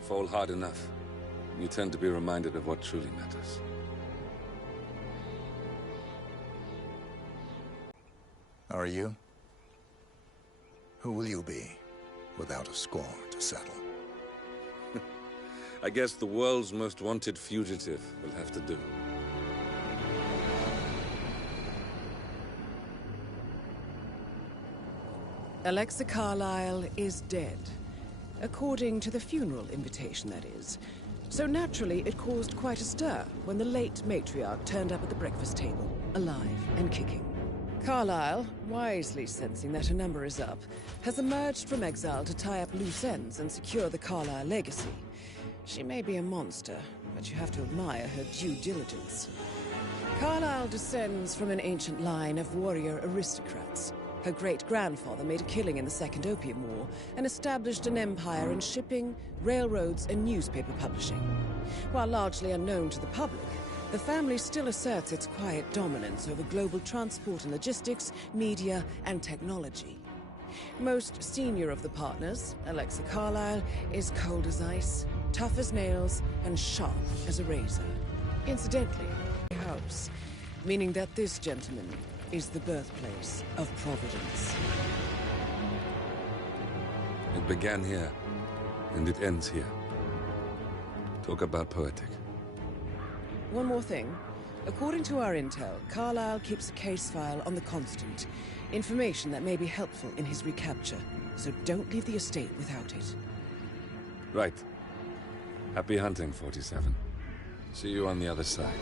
You fall hard enough, you tend to be reminded of what truly matters. Are you? Who will you be, without a score to settle? I guess the world's most wanted fugitive will have to do. Alexa Carlyle is dead. According to the funeral invitation, that is. So naturally, it caused quite a stir when the late matriarch turned up at the breakfast table, alive and kicking. Carlyle, wisely sensing that her number is up, has emerged from exile to tie up loose ends and secure the Carlyle legacy. She may be a monster, but you have to admire her due diligence. Carlyle descends from an ancient line of warrior aristocrats. Her great-grandfather made a killing in the Second Opium War and established an empire in shipping, railroads, and newspaper publishing. While largely unknown to the public, the family still asserts its quiet dominance over global transport and logistics, media, and technology. Most senior of the partners, Alexa Carlyle, is cold as ice, tough as nails, and sharp as a razor. Incidentally, house, meaning that this gentleman is the birthplace of Providence. It began here, and it ends here. Talk about poetic. One more thing. According to our intel, Carlyle keeps a case file on the Constant. Information that may be helpful in his recapture, so don't leave the estate without it. Right. Happy hunting, 47. See you on the other side.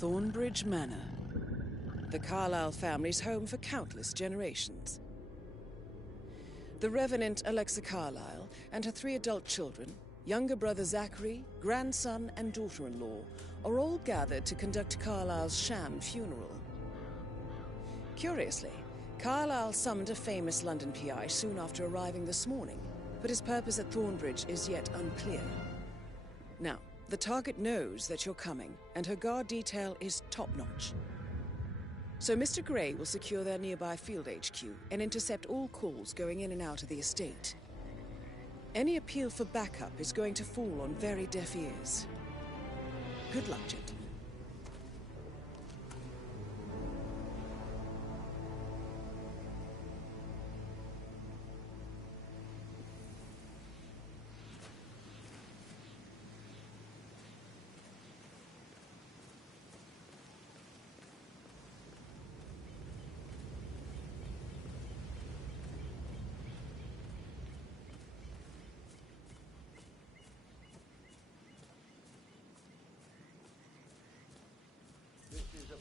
Thornbridge Manor. The Carlyle family's home for countless generations. The Revenant Alexa Carlyle and her 3 adult children, younger brother Zachary, grandson and daughter-in-law, are all gathered to conduct Carlyle's sham funeral. Curiously, Carlyle summoned a famous London PI soon after arriving this morning, but his purpose at Thornbridge is yet unclear. Now, the target knows that you're coming, and her guard detail is top-notch. So Mr. Gray will secure their nearby field HQ and intercept all calls going in and out of the estate. Any appeal for backup is going to fall on very deaf ears. Good luck, gentlemen.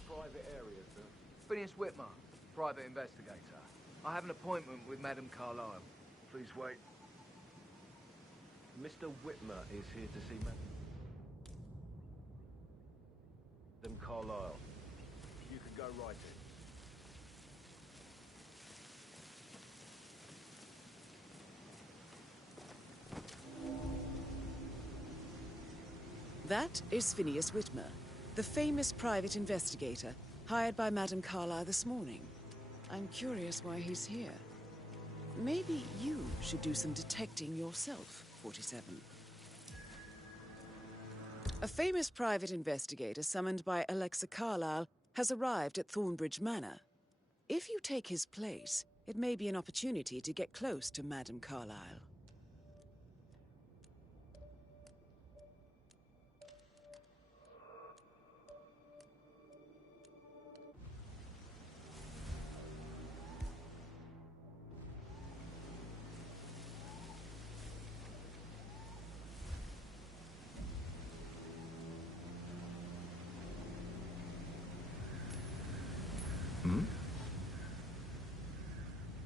Private area, sir. Phineas Whitmer, private investigator. I have an appointment with Madame Carlyle. Please wait. Mr. Whitmer is here to see Madame Carlyle. You could go right in. That is Phineas Whitmer, the famous private investigator hired by Madame Carlyle this morning. I'm curious why he's here. Maybe you should do some detecting yourself, 47. A famous private investigator summoned by Alexa Carlyle has arrived at Thornbridge Manor. If you take his place, it may be an opportunity to get close to Madame Carlyle.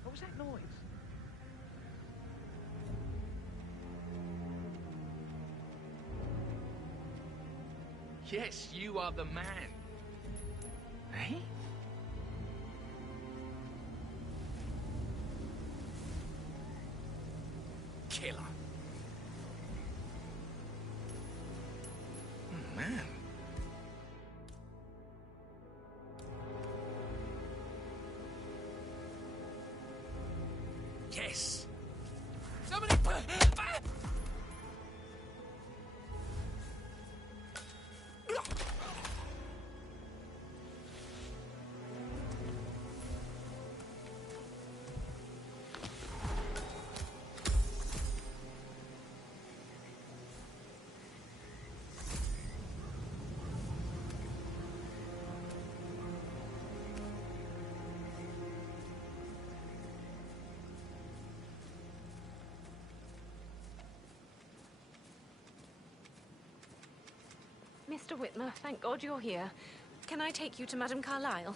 What was that noise? Yes, you are the man. Eh? Killer. Oh, man. Yes. Somebody. Mr. Whitmer, thank God you're here. Can I take you to Madame Carlyle?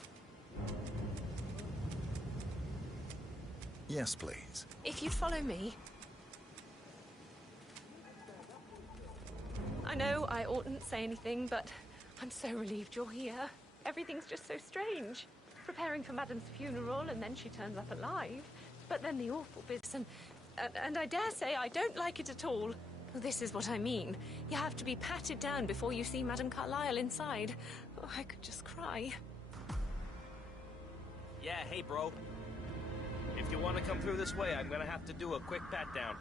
Yes, please. If you'd follow me. I know I oughtn't say anything, but I'm so relieved you're here. Everything's just so strange. Preparing for Madame's funeral, and then she turns up alive. But then the awful business, and I dare say I don't like it at all. This is what I mean. You have to be patted down before you see Madame Carlyle inside. Oh, I could just cry. Yeah, hey, bro. If you want to come through this way, I'm gonna have to do a quick pat-down.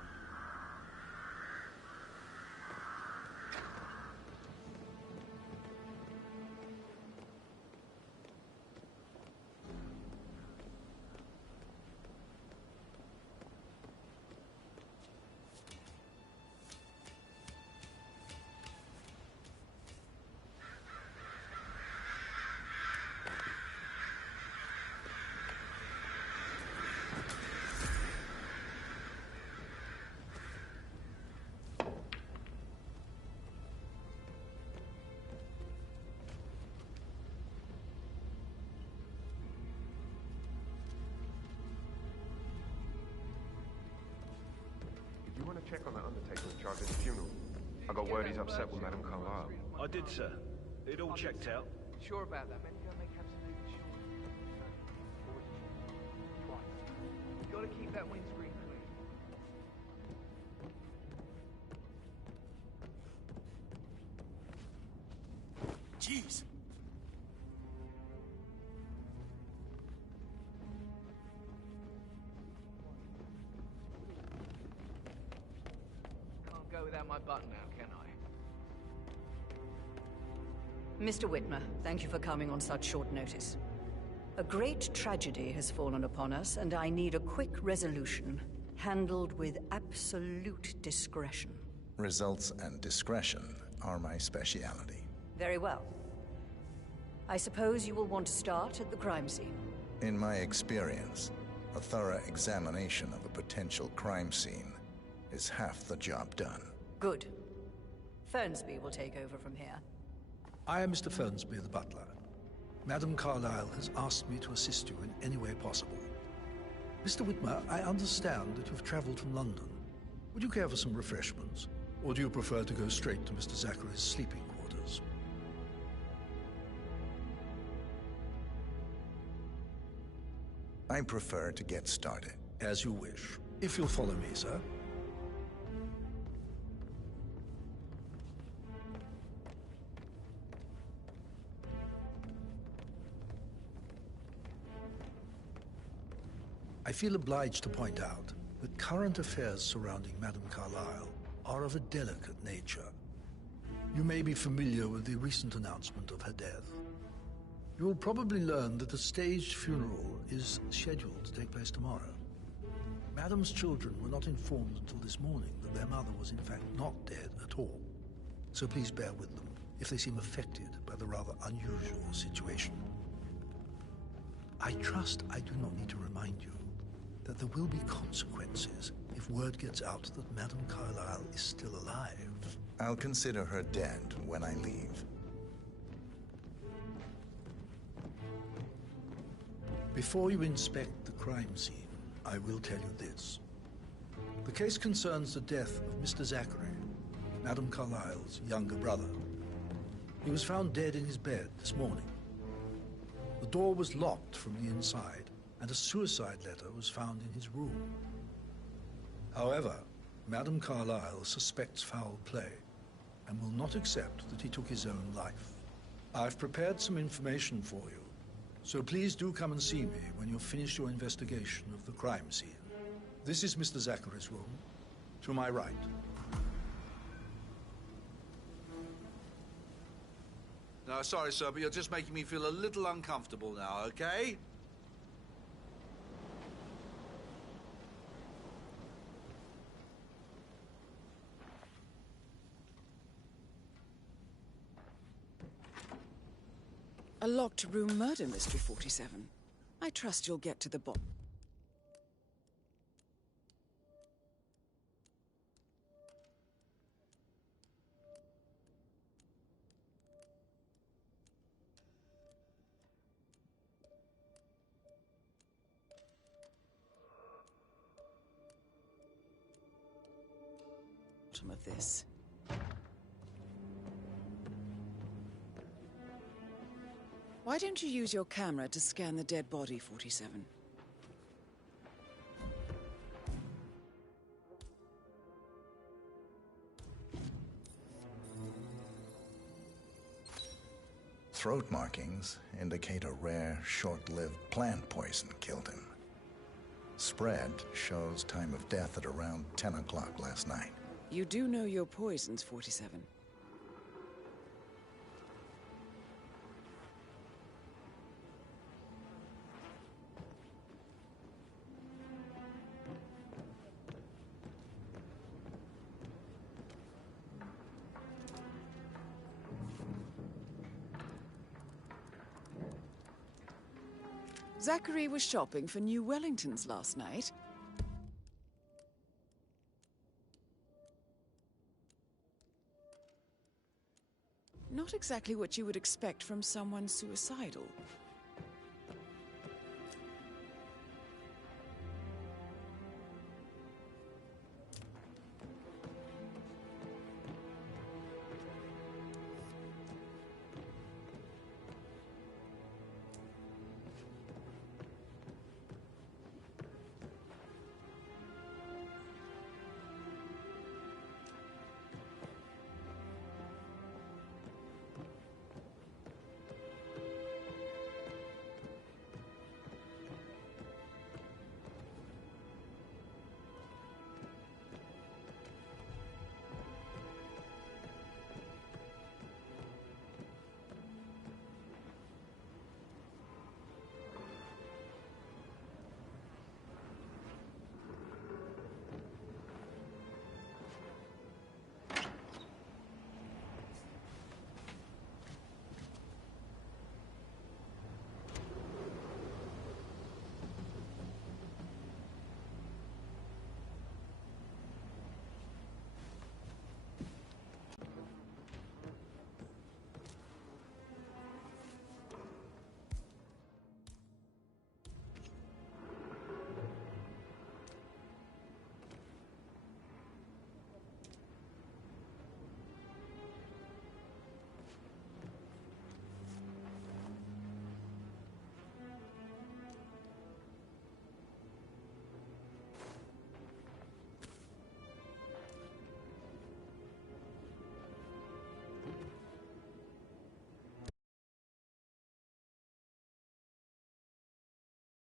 ever check on that undertaker in charge of the funeral? I got word he's upset with Madame Carlyle. I did, sir. It all checked out. Sure about that, man? You gotta make absolutely sure. You gotta keep that windscreen clean. Jeez! Can't go without my button now, can I? Mr. Whitmer, thank you for coming on such short notice. A great tragedy has fallen upon us, and I need a quick resolution, handled with absolute discretion. Results and discretion are my speciality. Very well. I suppose you will want to start at the crime scene. In my experience, a thorough examination of a potential crime scene is half the job done. Good. Fernsby will take over from here. I am Mr. Fernsby, the butler. Madame Carlyle has asked me to assist you in any way possible. Mr. Whitmer, I understand that you've traveled from London. Would you care for some refreshments? Or do you prefer to go straight to Mr. Zachary's sleeping quarters? I prefer to get started. As you wish. If you'll follow me, sir. I feel obliged to point out that current affairs surrounding Madame Carlyle are of a delicate nature. You may be familiar with the recent announcement of her death. You will probably learn that a staged funeral is scheduled to take place tomorrow. Madame's children were not informed until this morning that their mother was in fact not dead at all. So please bear with them if they seem affected by the rather unusual situation. I trust I do not need to remind you that there will be consequences if word gets out that Madame Carlyle is still alive. I'll consider her dead when I leave. Before you inspect the crime scene, I will tell you this. The case concerns the death of Mr. Zachary, Madame Carlyle's younger brother. He was found dead in his bed this morning. The door was locked from the inside, and a suicide letter was found in his room. However, Madame Carlyle suspects foul play and will not accept that he took his own life. I've prepared some information for you, so please do come and see me when you've finished your investigation of the crime scene. This is Mr. Zachary's room, to my right. No, sorry, sir, but you're just making me feel a little uncomfortable now, okay? A locked room murder mystery, 47. I trust you'll get to the bottom. Of this. Why don't you use your camera to scan the dead body, 47? Throat markings indicate a rare, short-lived plant poison killed him. Spread shows time of death at around 10 o'clock last night. You do know your poisons, 47. Zachary was shopping for new Wellingtons last night. Not exactly what you would expect from someone suicidal.